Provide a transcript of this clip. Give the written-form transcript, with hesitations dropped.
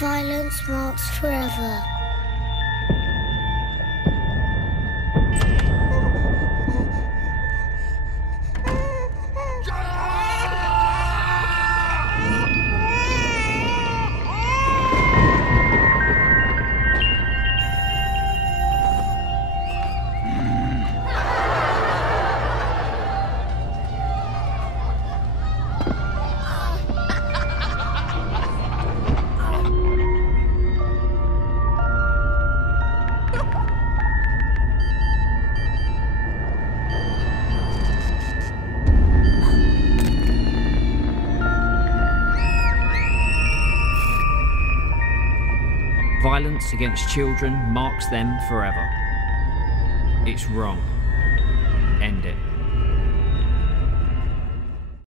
Violence marks forever. Violence against children marks them forever. It's wrong. End it.